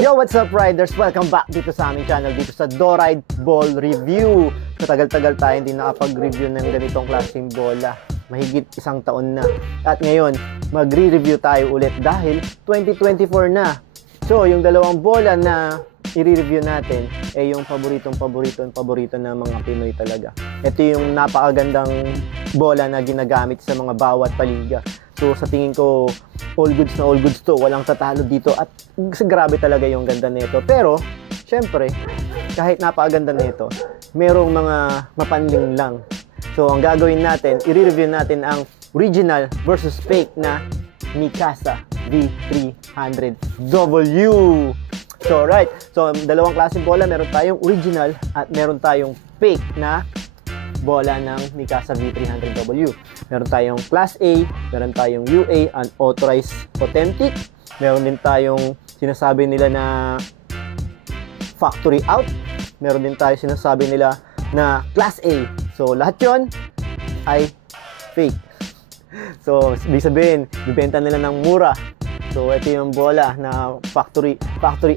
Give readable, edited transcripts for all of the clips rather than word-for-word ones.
Yo, what's up riders? Welcome back dito sa aming channel, dito sa Doride Ball Review. Matagal-tagal tayo hindi nakapag-review ng ganitong klaseng bola. Mahigit isang taon na. At ngayon, magre-review tayo ulit dahil 2024 na. So, yung dalawang bola na i-review natin ay yung paborito ng mga Pinoy talaga. Ito yung napakagandang bola na ginagamit sa mga bawat paliga. So, sa tingin ko, all goods to. Walang tatalo dito at grabe talaga yung ganda nito. Pero, syempre, kahit napakaganda nito, merong mga mapanling lang. So, ang gagawin natin, i-review natin ang original versus fake na Mikasa V300W. So, right. So, dalawang klaseng bola. Meron tayong original at meron tayong fake na bola ng Mikasa V300W. Meron tayong Class A, meron tayong UA, Unauthorized Authentic. Meron din tayong sinasabi nila na Factory Out. Meron din tayong sinasabi nila na Class A. So, lahat yon ay fake. So, ibig sabihin, bibenta nila ng mura. So, ito yung bola na factory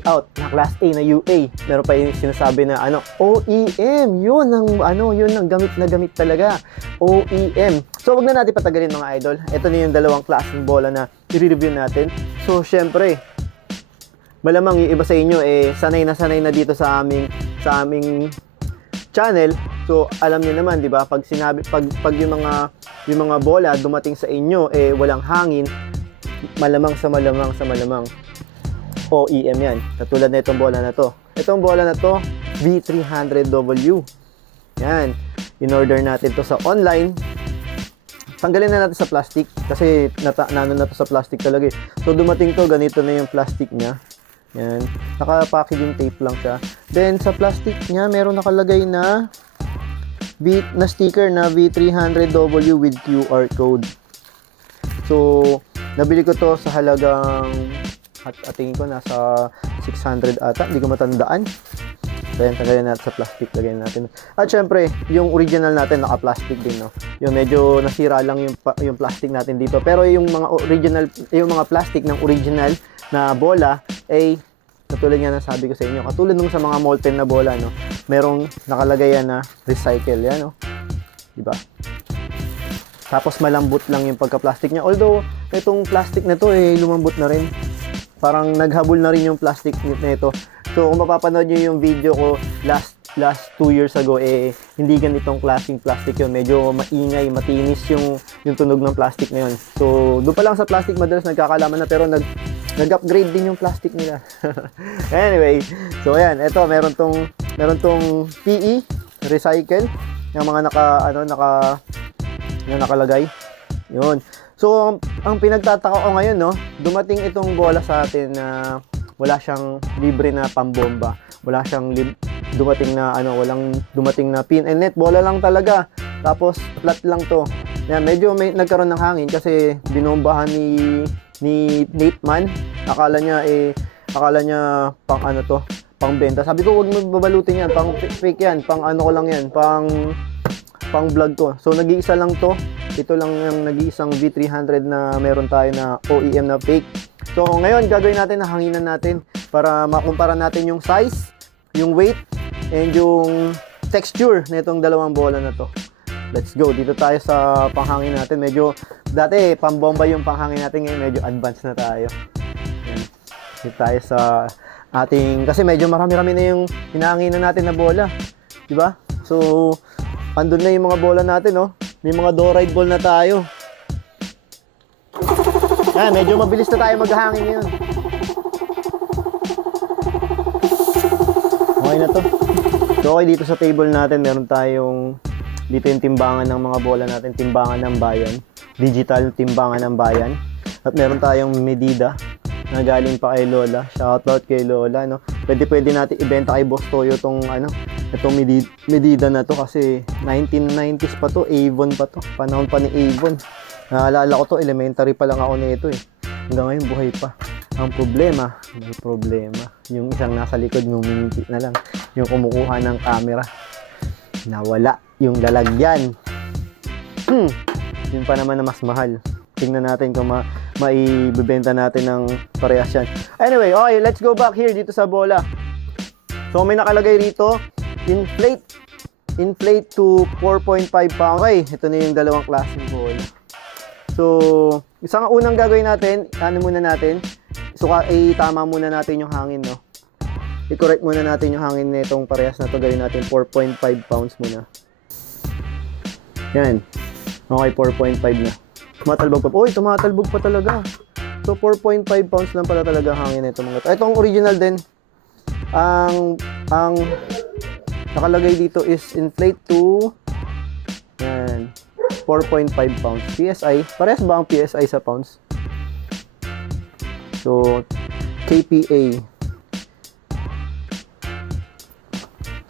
out na Class A na UA. Meron pa yung sinasabi na OEM. Yun ang gamit talaga. OEM. So, wag na natin patagalin mga idol. Ito na yung dalawang klaseng bola na i-review natin. So, syempre, malamang yung iba sa inyo sanay na dito sa aming channel. So, alam niyo naman, 'di ba? Pag yung mga bola dumating sa inyo walang hangin, malamang OEM yan. Katulad na itong bola na to. Itong bola na to, V300W. Yan. In-order natin to sa online. Tanggalin na natin sa plastic kasi nano na to sa plastic talaga. So, dumating to, ganito na yung plastic niya. Yan. Naka-packaging tape lang siya. Then, sa plastic niya, meron nakalagay na sticker na V300W with QR code. So, nabili ko to sa halagang tingin ko nasa 600 ata, hindi ko matandaan. Then tanggalin natin sa plastic, lagyan natin. At syempre, yung original natin naka-plastic din, no. Yung medyo nasira lang yung plastic natin dito. Pero yung mga plastic ng original na bola katulad nga ng sabi ko sa inyo, katulad nung sa mga molten na bola, no. Merong nakalagay yan na recycle yan, no. 'Di ba? Tapos malambot lang yung pagka-plastic niya. Although, itong plastic na to lumambot na rin. Parang naghabol na rin yung plastic nito. So, kung mapapanood nyo yung video ko last 2 years ago, hindi ganitong klaseng plastic yun. Medyo maingay, matinis yung tunog ng plastic na yun. So, doon pa lang sa plastic madalas nagkakalaman na, pero nag-upgrade din yung plastic nila. Anyway, so ayan, eto, meron tong PE, recycle, yung mga nakalagay. Yun. So, ang pinagtataka ko ngayon, no, dumating itong bola sa atin na wala siyang libre na pambomba. Wala siyang walang dumating na pin and net. Bola lang talaga. Tapos, flat lang to. Yan, medyo nagkaroon ng hangin kasi binombahan ni Nateman. Akala niya pang benta. Sabi ko, wag mo babalutin yan. Pang fake yan. Pang ko lang yan. Pang vlog ko. So, nag-iisa lang to. Ito lang yung nag-iisang V300 na meron tayo na OEM na fake. So, ngayon, gagawin natin na hanginan natin para makumpara natin yung size, yung weight, and yung texture na itong dalawang bola na to. Let's go. Dito tayo sa panghangin natin. Medyo, dati, pambomba yung panghangin natin. Ngayon, medyo advanced na tayo. Dito tayo sa ating, kasi medyo marami-rami na yung hinahanginan natin na bola. Diba? So, andun na yung mga bola natin, no? May mga Doride ball na tayo. Medyo mabilis na tayo maghangin ngayon. Okay na to. So, okay, dito sa table natin, meron tayong, dito yung timbangan ng mga bola natin, timbangan ng bayan. Digital timbangan ng bayan. At meron tayong medida na galing pa kay Lola. Shoutout kay Lola, no? Pwede natin ibenta kay Boss Toyo itong medida na to kasi 1990s pa to, Avon pa to. Panahon pa ni Avon. Naalala ko to, elementary pa lang ako nito Hanggang ngayon buhay pa. Ang problema, may problema. Yung isang nasa likod, ngumingiti na lang. Yung kumukuha ng camera. Nawala yung lalagyan. Yun pa naman na mas mahal. Tingnan natin kung maibebenta natin ng parehas yan. Anyway, okay, let's go back here dito sa bola. So may nakalagay rito, inflate to 4.5 pounds. Okay, ito na yung dalawang klaseng bola. So, isang unang gagawin natin, ano muna natin, tama muna natin yung hangin, no? I-correct muna natin yung hangin nitong parehas na to. Gawin natin 4.5 pounds muna. Yan. Okay, 4.5 na. Tumatalbog pa. Uy, tumatalbog pa talaga. So, 4.5 pounds lang pala talaga hangin nito mga to. Itong original din, ang nakalagay dito is inflate to yan, 4.5 pounds. PSI. Parehas ba ang PSI sa pounds? So, KPA.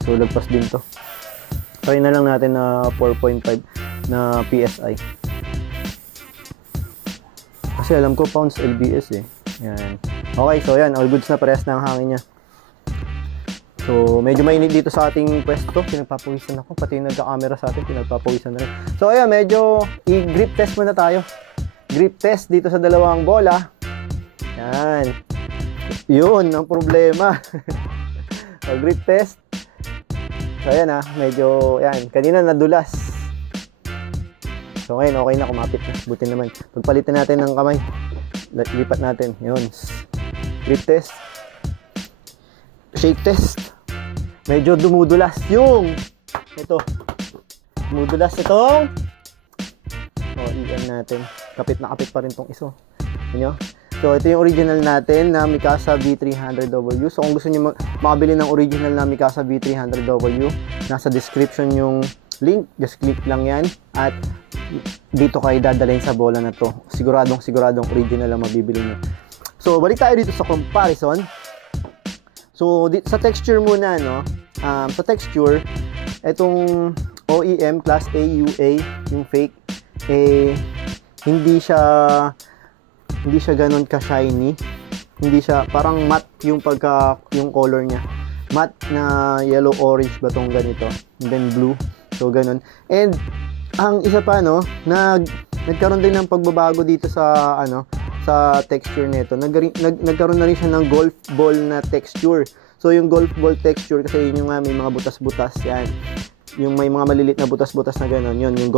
So, lagpas din to. Try na lang natin na 4.5 na PSI. Kasi alam ko pounds LBS eh. Yan. Okay, so yan. All goods na, parehas na ang hangin niya. So, medyo mainit dito sa ating pwesto. Pinagpapawisan ako. Pati yung nagka-camera sa atin, pinagpapawisan na rin. So, ayan, medyo i-grip test muna tayo. Grip test dito sa dalawang bola. Yan. Yun, ang problema. So, grip test. So, ayan medyo, yan. Kanina nadulas. So, ngayon, okay na, kumapit na. Buti naman. Pagpalitan natin ng kamay. Lipat natin. Yun. Grip test. Shake test. Medyo dumudulas yung ito. Dumudulas itong EM natin. Kapit na kapit pa rin tong iso. Ano? So, ito yung original natin na Mikasa V300W. So, kung gusto niyo makabili ng original na Mikasa V300W, nasa description yung link. Just click lang yan. At dito kayo dadalhin sa bola na to. Siguradong original ang mabibili nyo. So, balik tayo dito sa comparison. So, sa texture muna, no? Sa texture, itong OEM Class A UA, yung fake, hindi siya ganun ka-shiny. Hindi siya, parang matte yung color niya. Matte na yellow-orange ba tong ganito? And then blue. So, ganun. And, ang isa pa, no? Nagkaroon din ng pagbabago dito sa, sa texture nito. Nagkaroon na rin siya ng golf ball na texture. So, yung golf ball texture, kasi yun yung may mga butas-butas, yan. Yung may mga malilit na butas-butas na gano'n, yun, yung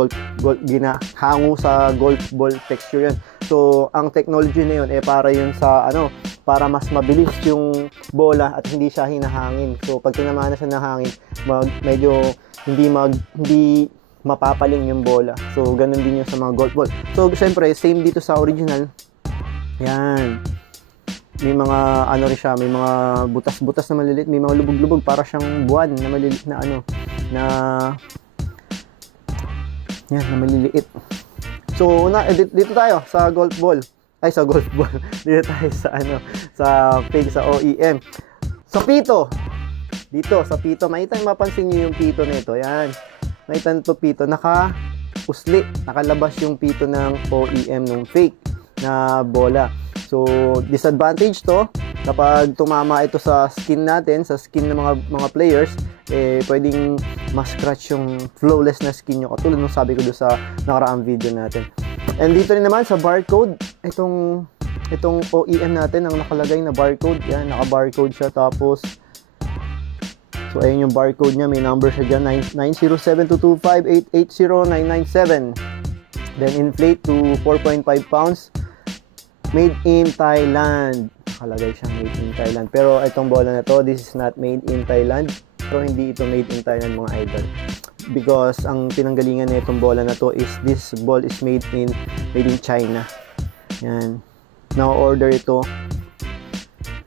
ginahango sa golf ball texture yun. So, ang technology na yun, para yun sa, para mas mabilis yung bola at hindi siya hinahangin. So, pag tinamaan na siya ng hangin, medyo hindi mapapaling yung bola. So, ganun din yun sa mga golf ball. So, syempre, same dito sa original. Yan. May mga rin siya, may mga butas-butas na maliliit, may mga lubog-lubog para siyang buwan na maliliit na yan, na maliliit. So, dito tayo sa golf ball. Ay, sa golf ball. Dito tayo sa sa fake, sa OEM. Sa pito. Dito sa pito, mapansin niyo yung pito nito. Yan. Makita nito pito, naka-usli, nakalabas yung pito ng OEM ng fake na bola. So, disadvantage to, kapag tumama ito sa skin natin, sa skin ng mga players, pwedeng ma-scratch yung flawless na skin nyo, katulad nung sabi ko doon sa nakaraang video natin. And dito rin naman sa barcode, itong OEM natin, ang nakalagay na barcode, yan, naka-barcode siya, tapos, so, ayun yung barcode niya, may number siya dyan, 9072258809997. Then, inflate to 4.5 pounds. Made in Thailand. Nakalagay siya made in Thailand. Pero itong bola na to, this is not made in Thailand. Pero hindi ito made in Thailand, mga idol. Because ang pinanggalingan na itong bola na to is this ball is made in China. Yan. Na-order ito.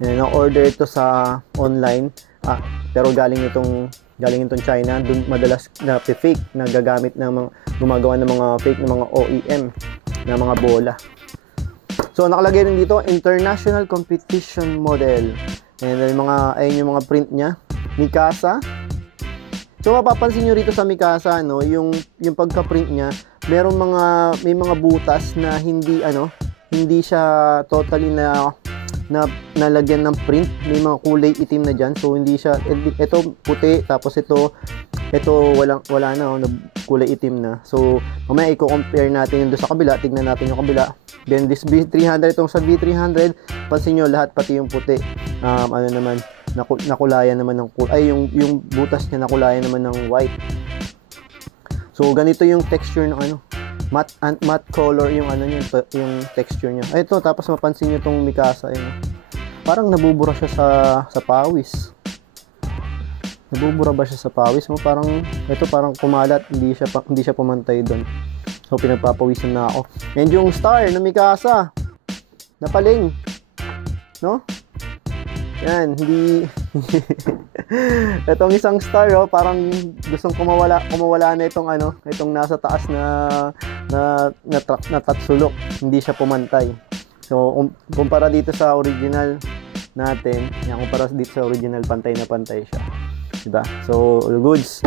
Yan, na-order ito sa online. Pero galing itong China. Doon madalas na fake na gagamit ng gumagawa ng mga fake na mga OEM na mga bola. So, nakalagay rin dito, International Competition Model. And then, ayun yung mga print niya. Mikasa. So, mapapansin nyo rito sa Mikasa, yung pagka-print niya, may mga butas na hindi siya totally na nalagyan ng print. May mga kulay itim na dyan. So, hindi siya, ito puti, tapos ito Ito, wala na, kulay itim na. So, mamaya i-compare natin yung doon sa kabila. Tignan natin yung kabila. Then, this V300, itong sa V300, pansin nyo, lahat pati yung puti. Ano naman, nakulayan naman ng yung butas niya nakulayan naman ng white. So, ganito yung texture ng ano, matte color yung ano niya, yung texture niya. Ito, tapos mapansin nyo itong Mikasa, yun. Parang nabubura siya sa pawis. Nabubura ba siya sa pawis mo? Parang ito parang kumalat, hindi siya pumantay doon. So pinagpapawisan na ako. And yung star na Mikasa, napaling. No? Yan, hindi itong isang star, oh, parang gustong kumawala na itong ano, itong nasa taas na tatsulok. Hindi siya pumantay. So kumpara dito sa original natin, yan, kumpara dito sa original, pantay na pantay siya. Diba? So, all goods.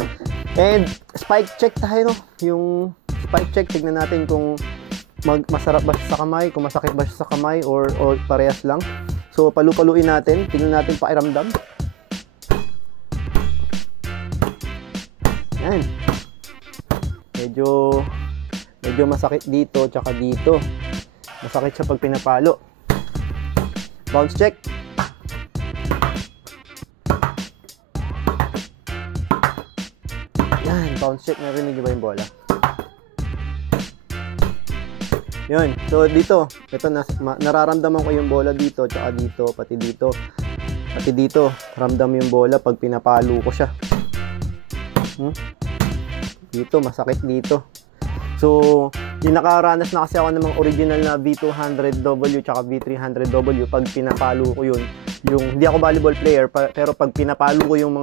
And, spike check tayo, no? Yung spike check, tignan natin kung masarap ba siya sa kamay, kung masakit ba siya sa kamay, or parehas lang. So, palu-paluin natin. Tignan natin pakiramdam. Yan. Medyo masakit dito, tsaka dito. Masakit siya pag pinapalo. Bounce check. Bounce check, narinig niyo ba yung bola? Yun. So, dito. Ito, nararamdaman ko yung bola dito, tsaka dito, pati dito. Pati dito. Ramdam yung bola pag pinapalo ko siya. Dito, masakit dito. So, yung nakaranas na kasi ako ng mga original na V200W tsaka V300W pag pinapalo ko yun. Hindi ako volleyball player, pero pag pinapalo ko yung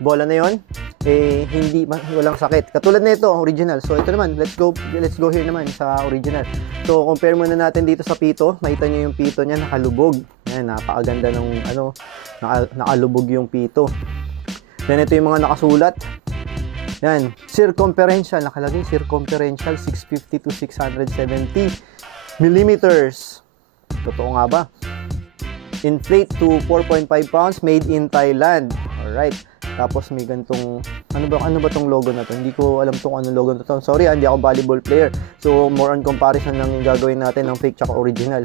bola na yon, walang sakit. Katulad na ito, original. So ito naman, let's go here naman sa original. So compare muna natin dito sa pito. Makita niyo yung pito niya nakalubog. Yan, napakaganda ng nakalubog yung pito. Then ito yung mga nakasulat. Yan, circumferential, nakalagay circumferential 650 to 670 millimeters. Totoo nga ba? Inflate to 4.5 pounds, made in Thailand. Alright. Tapos may gantong, ano ba tong logo na to? Hindi ko alam tong ano logo na to. Sorry, hindi ako volleyball player. So, more on comparison lang yung gagawin natin ng fake tsaka original.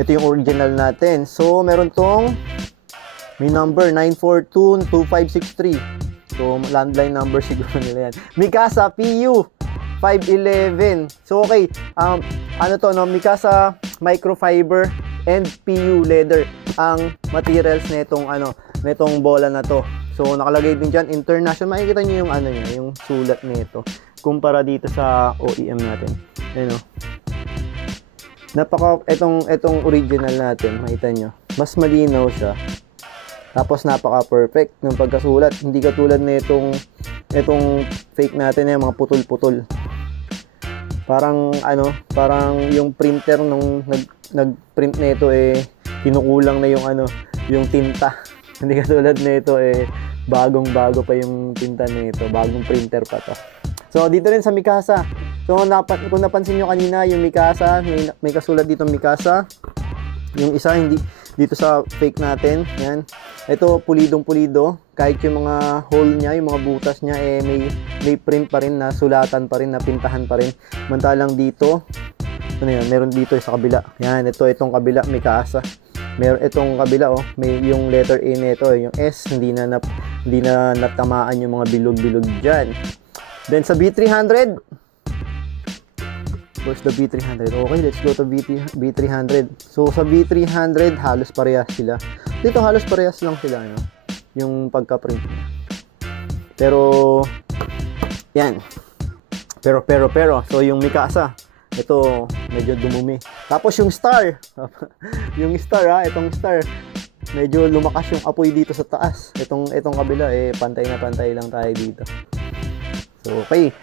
Ito yung original natin. So, meron tong, may number, 9422563. So, landline number siguro nila yan. Mikasa PU 511. So, okay. Ano to, no? Mikasa microfiber and PU leather ang materials nitong bola na to. So nakalagay din diyan international. Makikita niyo yung niya, yung sulat nito kumpara dito sa OEM natin. Ayun, etong original natin, makita niyo. Mas malinaw siya. Tapos napaka-perfect ng pagkasulat. Hindi katulad nitong fake natin, yung mga putol-putol. Parang yung printer nung nag-print nito kinukulang na yung tinta. Hindi katulad nito bagong-bago pa yung tinta nito, bagong printer pa to. So dito rin sa Mikasa. So kung napansin nyo kanina, yung Mikasa, may kasulat dito Mikasa. Yung isa hindi dito sa fake natin. Yan. Ito pulidong-pulido. Kahit yung mga hole niya, yung mga butas niya may print pa rin, na sulatan pa rin, na pintahan pa rin. Mantalang dito, meron dito sa kabila. Yan, itong kabila Mikasa. Meron itong kabila, may yung letter A nito, yung S, hindi na natamaan yung mga bilog-bilog diyan. Then sa B300, where's the B300? Okay, let's go to B300. So sa B300, halos parehas sila. Dito halos parehas lang sila, yung pagka-print niya. Pero yan. Pero so yung Mikasa, ito medyo dumumi. Tapos yung star, yung star, itong star, medyo lumakas yung apoy dito sa taas. Itong kabila pantay na pantay lang tayo dito. So okay.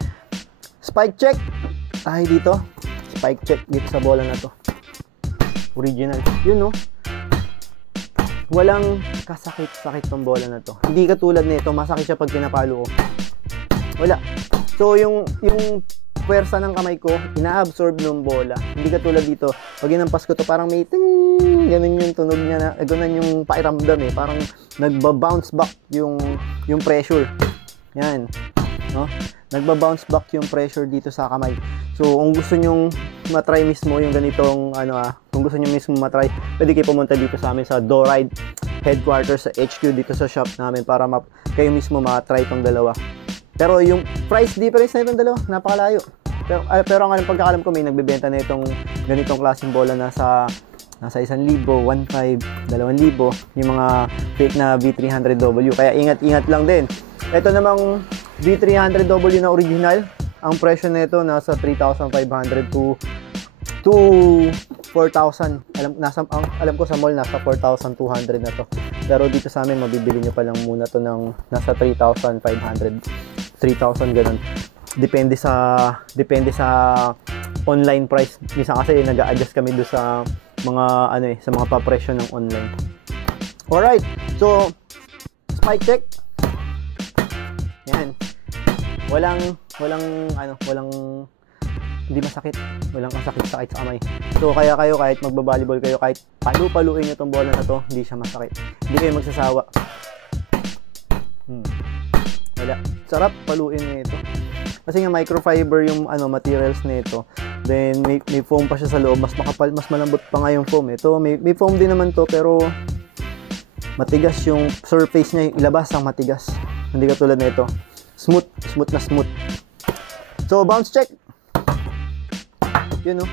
Spike check tayo dito. Spike check dito sa bola na to. Original. Yun, walang kasakit-sakit tong bola na to. Hindi katulad nito, masakit siya pag pinapalo ko. Wala. So yung puwersa ng kamay ko, ina-absorb ng bola. Hindi katulad dito. Pag inampas ko to, parang may ting, ganun yung tunog niya, ganun yung pakiramdam, parang nagba-bounce back yung pressure. Yan. No? Nagba-bounce back yung pressure dito sa kamay. So, kung gusto nyong matry mismo yung ganitong, kung gusto nyo mismo matry, pwede kayo pumunta dito sa amin sa Doride headquarters sa HQ dito sa shop namin para kayo mismo matry itong dalawa. Pero yung price difference na itong dalawa, napakalayo. Pero ang pagkakalam ko, may nagbebenta na itong ganitong klaseng bola nasa 1,000, 1,500, 2,000 yung mga fake na V300W. Kaya ingat-ingat lang din. Ito namang V300W na original, ang presyo nito nasa 3,500 to 4,000. Alam ko sa mall nasa 4,200 na to. Pero dito sa amin mabibili nyo pa lang muna to ng nasa 3,500, 3,000 ganun. Depende sa online price. Minsan kasi nag-a-adjust kami do sa mga sa mga papresyo ng online. Alright. So, spike check. Yan. Walang hindi masakit. Walang masakit-sakit sa kamay. So, kaya kayo kahit magba-volleyball kayo, kahit palu-paluin nyo tong bola na to, hindi siya masakit. Hindi kayo magsasawa. Wala. Sarap paluin nyo ito. Kasi nga microfiber yung materials nito. Then may foam pa siya sa loob, mas makapal, mas malambot pa nga yung foam. Ito may foam din naman to, pero matigas yung surface niya, yung ilabas ang matigas. Hindi katulad nito. Smooth na smooth. So bounce check. Yun, no?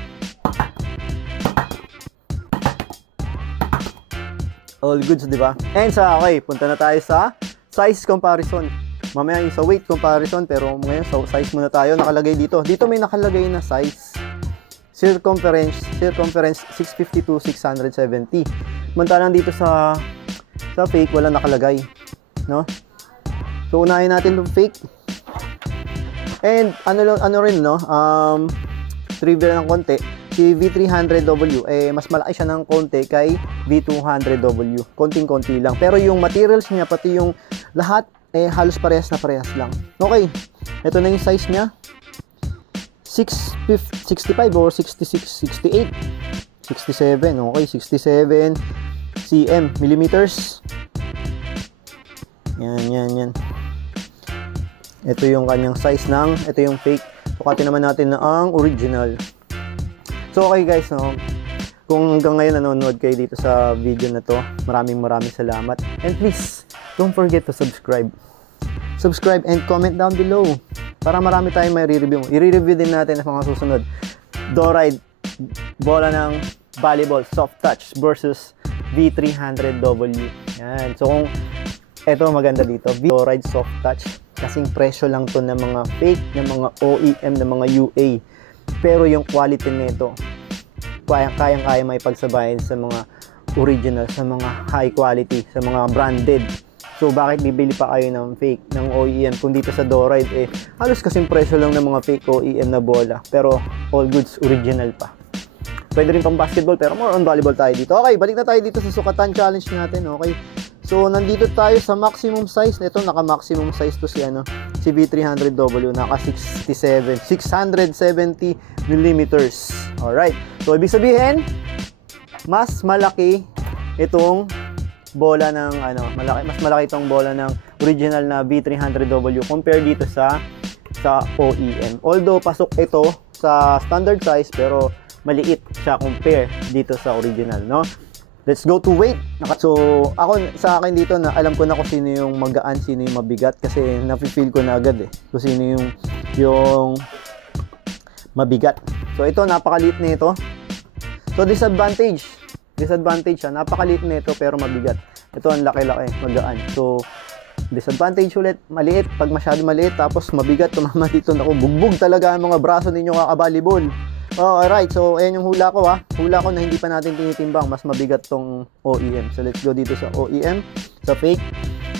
All goods, di ba? And okay, punta na tayo sa size comparison. Mamaya yung sa weight comparison, pero ngayon sa size muna tayo. Nakalagay dito. Dito may nakalagay na size. Circumference 650 to 670. Mantalang dito sa fake, wala nakalagay. No? So, unahin natin yung fake. And, ano rin, no? Trivia ng konti. Si V300W, mas malaki siya ng konti kay V200W. Konting-konti lang. Pero yung materials niya, pati yung lahat, halos parehas lang. Okay, ito na yung size niya. 65 or 66, 68, 67. Okay, 67 cm, millimeters. Yan. Ito yung kanyang size ito yung fake. Sukatin naman natin na ang original. So, okay guys, no? Kung hanggang ngayon nanonood kayo dito sa video na to, maraming salamat. And please, don't forget to subscribe. Subscribe and comment down below para marami tayong may review. I-review din natin sa mga susunod. Doride bola ng volleyball soft touch versus V300W. Yan. So kung eto maganda dito, Doride soft touch. Kasing presyo lang to ng mga fake, ng mga OEM, ng mga UA. Pero yung quality nito, kayang-kaya may pagsabayan sa mga original, sa mga high quality, sa mga branded. So, bakit bibili pa kayo ng fake, ng OEM? Kung dito sa Doride, halos kasing presyo lang ng mga fake OEM na bola. Pero, all goods, original pa. Pwede rin pang basketball, pero more on volleyball tayo dito. Okay, balik na tayo dito sa sukatan challenge natin, okay? So, nandito tayo sa maximum size. Ito, naka-maximum size to si V300W, naka-670 millimeters. Alright. So, ibig sabihin, mas malaki itong bola ng mas malaki itong bola ng original na V300W compare dito sa OEM. Although pasok ito sa standard size, pero maliit siya compare dito sa original, no? Let's go to weight. So, sa akin dito na alam ko na kung sino yung magaan, sino yung mabigat kasi nafi-feel ko na agad kung sino yung mabigat. So, ito napakaliit nito. So, disadvantage siya. Napakaliit nito pero mabigat. Ito ang laki-laki, magaan. So, disadvantage ulit, maliit. Pag masyado maliit, tapos mabigat, tumama dito. Naku, bugbog talaga ang mga braso ninyo kakabalibol. Oh, alright. So, ayan yung hula ko Hula ko na hindi pa natin tinitimbang. Mas mabigat tong OEM. So, let's go dito sa OEM. Sa fake,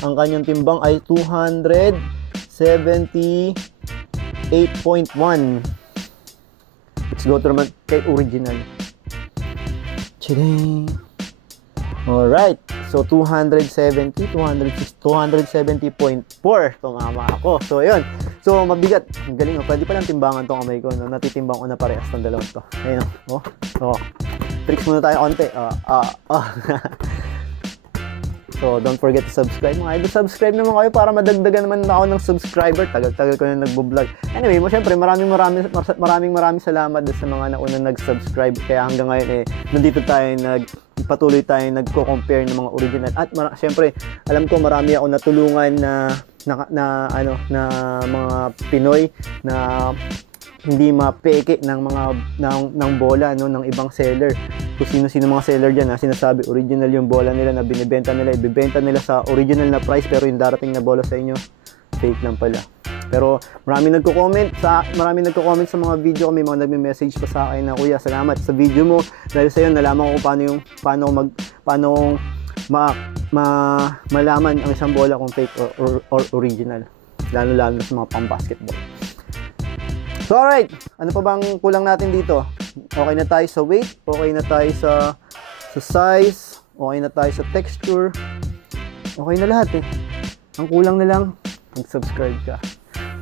ang kanyang timbang ay 278.1. Let's go to naman kay original. Chiding. Alright. So, 270.4. Tumama ako. So, ayun. So, mabigat. Ang galing. Pwede palang timbangan tong kamay ko. No? Natitimbang ko na parehas ng dalawang to. Ayun. Oh. Tricks muna tayo konti. So, don't forget to subscribe mga idol. Subscribe naman kayo para madagdagan naman ako ng subscriber. Tagal-tagal ko na nagbo-vlog. Anyway, syempre, maraming salamat sa mga naunang nag-subscribe. Kaya hanggang ngayon, nandito tayo patuloy tayo nagko-compare ng mga original. At syempre, alam ko marami ako natulungan na mga Pinoy na hindi mapeke ng ng bola ng ibang seller. Kung sino-sino mga seller diyan sinasabi original yung bola nila na ibebenta nila sa original na price, pero yung darating na bola sa inyo fake lang pala. Pero marami nagko-comment sa mga video ko, may mga nagme-message pa sa akin na, "Kuya, salamat sa video mo. Dahil sa iyo nalaman ko paano malaman ang isang bola kung fake or original." Lalo sa mga pang-basketball. So alright, ano pa bang kulang natin dito? Okay na tayo sa weight, okay na tayo sa size, okay na tayo sa texture. Okay na lahat Ang kulang na lang, mag-subscribe ka.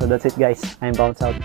So that's it guys, I'm Bounce out.